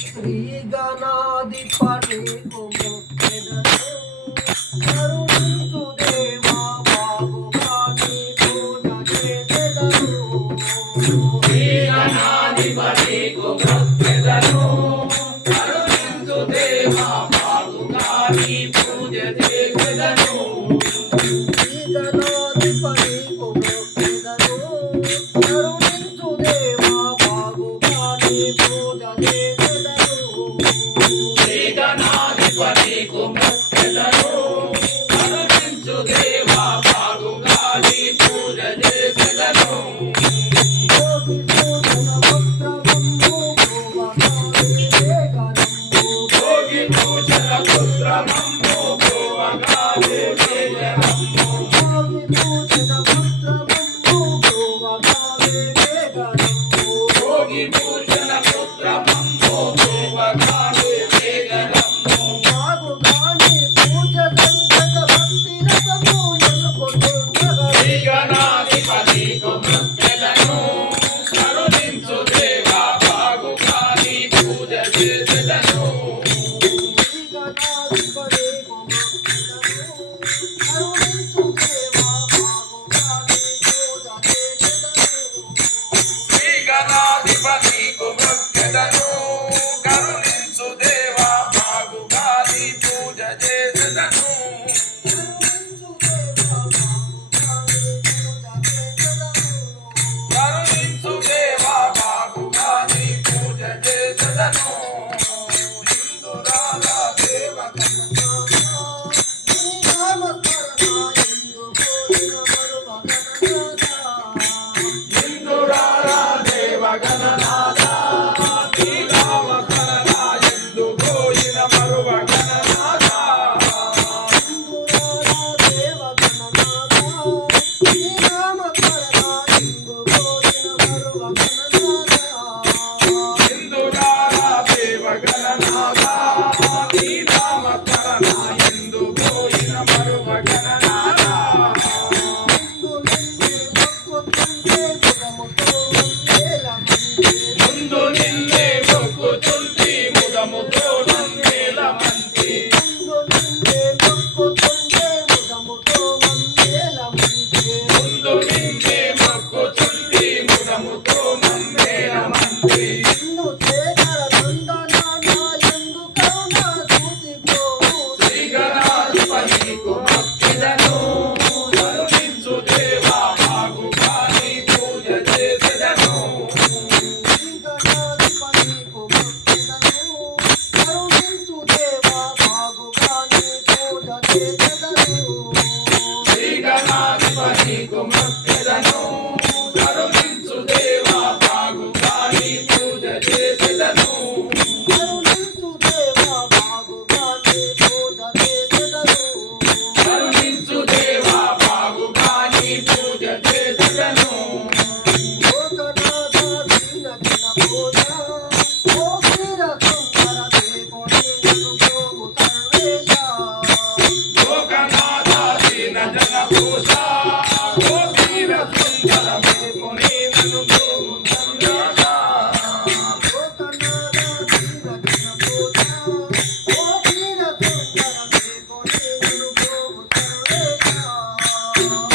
శ్రీ గణాధిపతి కరుణించు దేవా బాగుగా నీ పూజ చేసెదను. శ్రీ గణాధిపతి కరుణించు దేవా బాగుగా నీ పూజ చేసెదను. శ్రీ గణాధిపతి కరుణించు దేవా బాగుగా నీ పూజ చేసెదను. శ్రీ గణాధిపతి కరుణించు దేవా బాగుగా నీ పూజ చేసెదను. భోగి భూషణ పుత్రమంబు భోవగాదే వేగనంబు. భోగి భూషణ పుత్రమంబు భోవగాదే వేగనంబు. శ్రీ గణాధిపతి మొక్కెదను కరుణించు దేవా బాగుగా నీ పూజ చేసెదను. శ్రీ గణాధిపతి మొక్కెదను కరుణించు దేవా బాగుగా నీ పూజ చేసెదను. కరుణించు దేవా బాగుగా నీ పూజ చేసెదను. హిందురాల దేవగణనాథ నీ నామస్మరణ ఎందు పోయిన మరువ గణనాథ. హిందురాల దేవగణనాథ నీ నామస్మరణ ఎందు పోయిన మరువ గణనాథ. ముందు నిన్నే మొక్కుతుంటి ముదముతో నన్నేలమంటి. ముందు నిన్నే మొక్కుతుంటి ముదముతో నన్నేలమంటి. శ్రీ గణాధిపతి మొక్కెదను కరుణించు దేవా బాగుగా నీ పూజ చేసెదను. శ్రీ గణాధిపతి మొక్కెదను కరుణించు దేవా బాగుగా నీ పూజ చేసెదను. కరుణించు దేవా బాగుగా నీ పూజ చేసెదను. లోకనాథ దీన జన భూష గోపీర సుందర మేముని నన్ను గోవు సందేశ.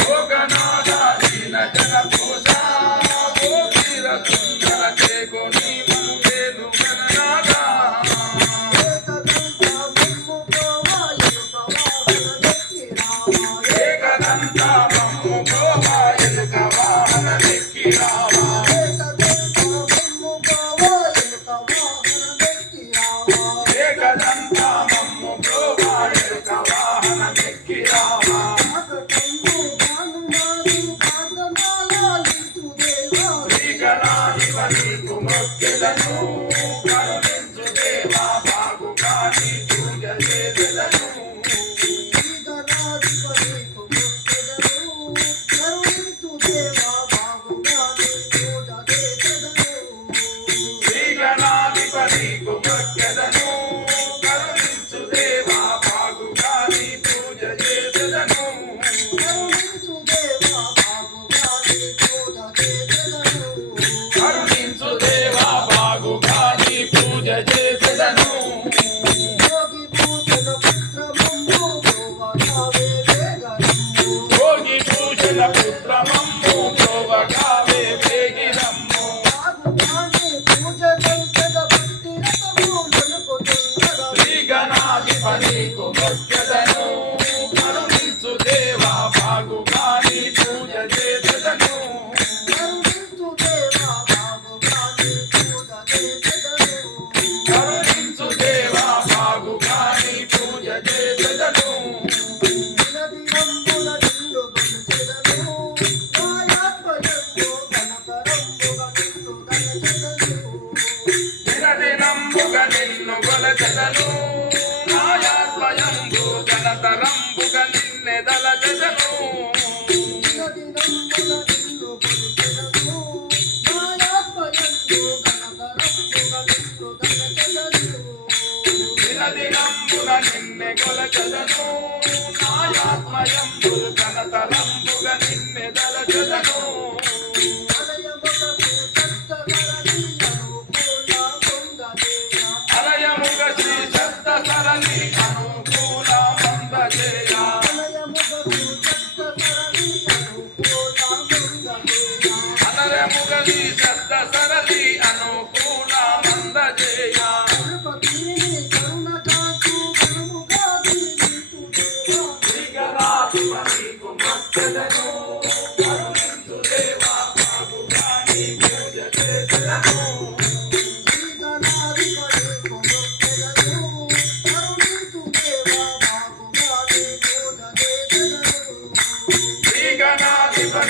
లోకనాథ దీన జన భూష గోపీర సుందర మేముని నన్ను వేణు గణనాథ. ఏకదంత మమ్ము గోవా ఎలుక వాహన నెక్కి రావా. ఏకదంత మమ్ము గోవా ఎలుక వాహన నెక్కి రావా. శ్రీ గణాధిపతి మొక్కెదను కరుణించు దేవా బాగుగా నీ పూజ చేసెదను. శ్రీ గణాధిపతి మొక్కెదను కరుణించు దేవా బాగుగా నీ పూజ చేసెదను. కరుణించు దేవా దినదినంబుగ నిన్ను కొలచెదను నాయాత్మయంబు ఘనతరంబుగ నిన్నెదలచెదను దినదినంబుగ నిన్నె కొలచెదను నాయాత్మయంబు ఘనతరంబుగ నిన్నెదలచెదను అలయముగ శ్రీ శబ్ద సరణి అనుకూల మందజేయ అనరముగ శ్రీ శబ్ద సరణి అనుకూల మందజేయ నీకు మొక్కలను కరుణించు దేవా బాగుగా నీ పూజ చేసెదను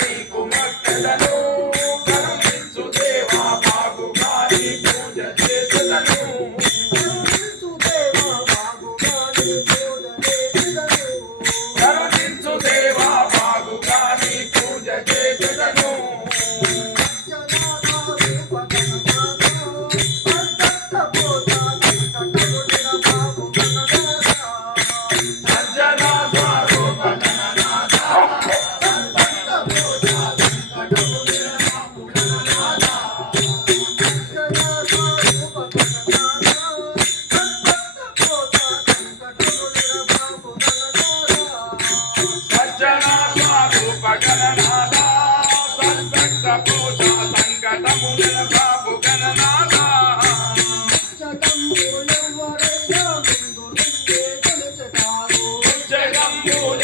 నీకు మొక్కలను కరుణించు దేవా బాగుగా నీ పూజ చేసెదను కరుణించు దేవా బాగుగా నీ పూజ చేసెదను సజ్జనా స్వరూప గణనాథ సజ్జనా స్వరూప గణనాథ సంకట పూజ సంకటముల బాబు గణనాథ జగంబులెవ్వరైనా ముందు నిన్నే కొలచెదారు జగంబుల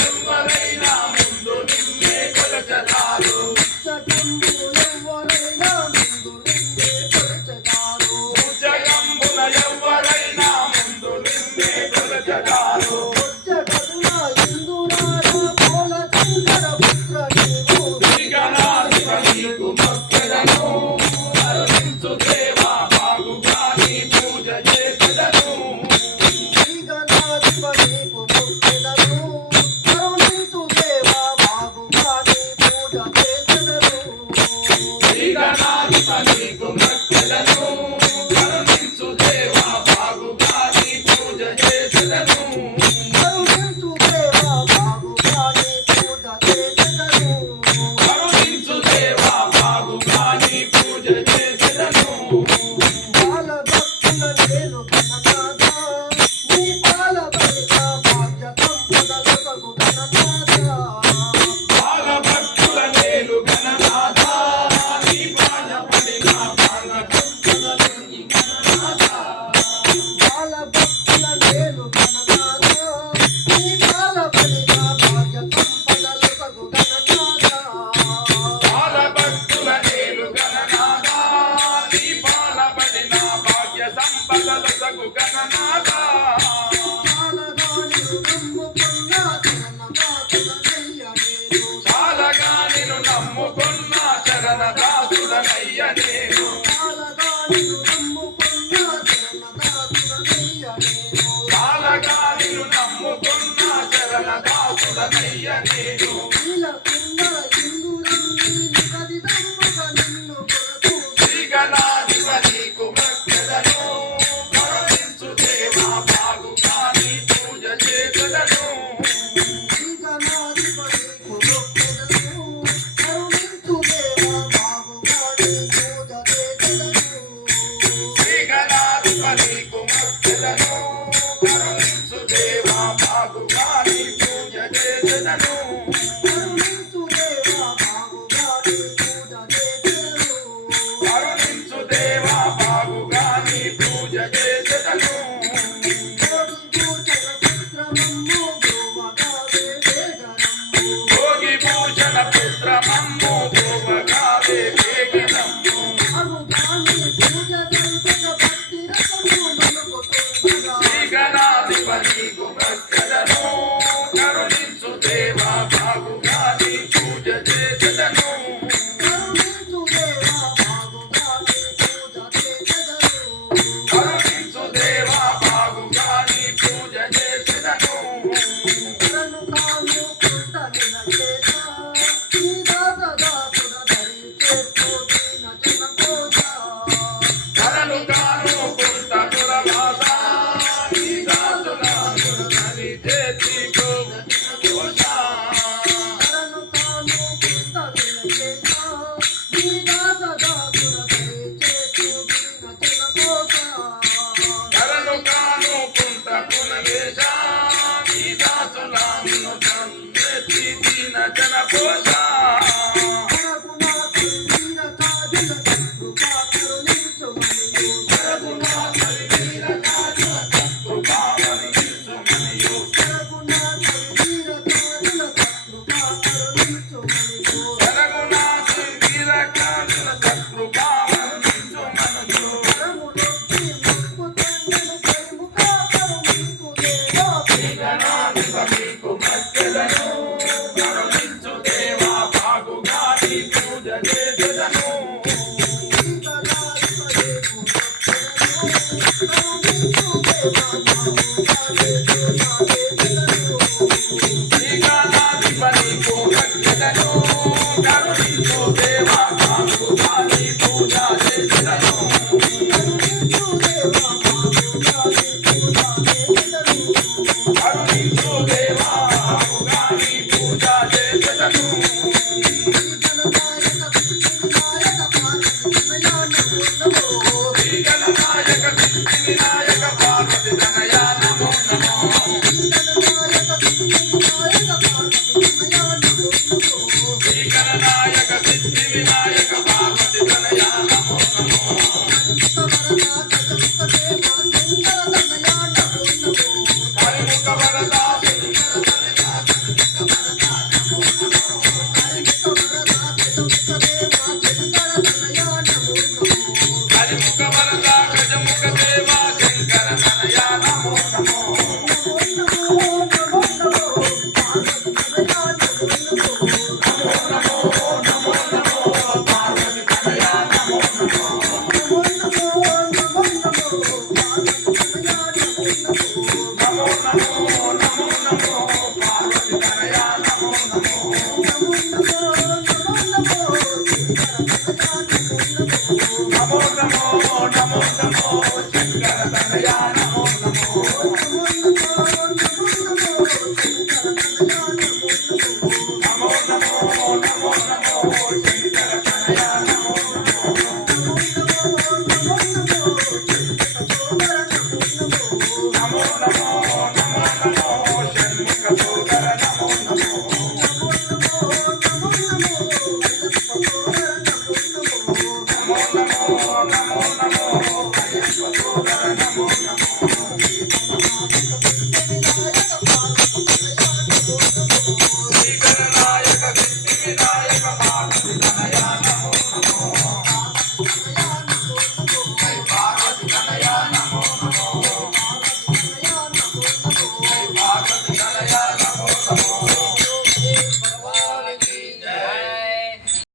ఎవ్వరైనా ముందు నిన్నే కొలచెదారు నీకు మొక్కెదను కరుణించు దేవా బాగుగా నీ పూజ చేసెదను నీకు మొక్కెదను కరుణించు దేవా బాగుగా నీ పూజ చేసెదను కరుణించు దేవా బాగుగా నీ పూజ చేసెదను బాలభక్తుల మేలు గణనాథ నీ బాణపడిన బాణభక్తులను శ్రీగణనాయక సిద్ధి వినాయక పార్వతి తనయా నమో నమో శ్రీగణనాయక సిద్ధి వినాయక పార్వతి తనయా నమో నమో హరిముఖ వరదా హరిముఖ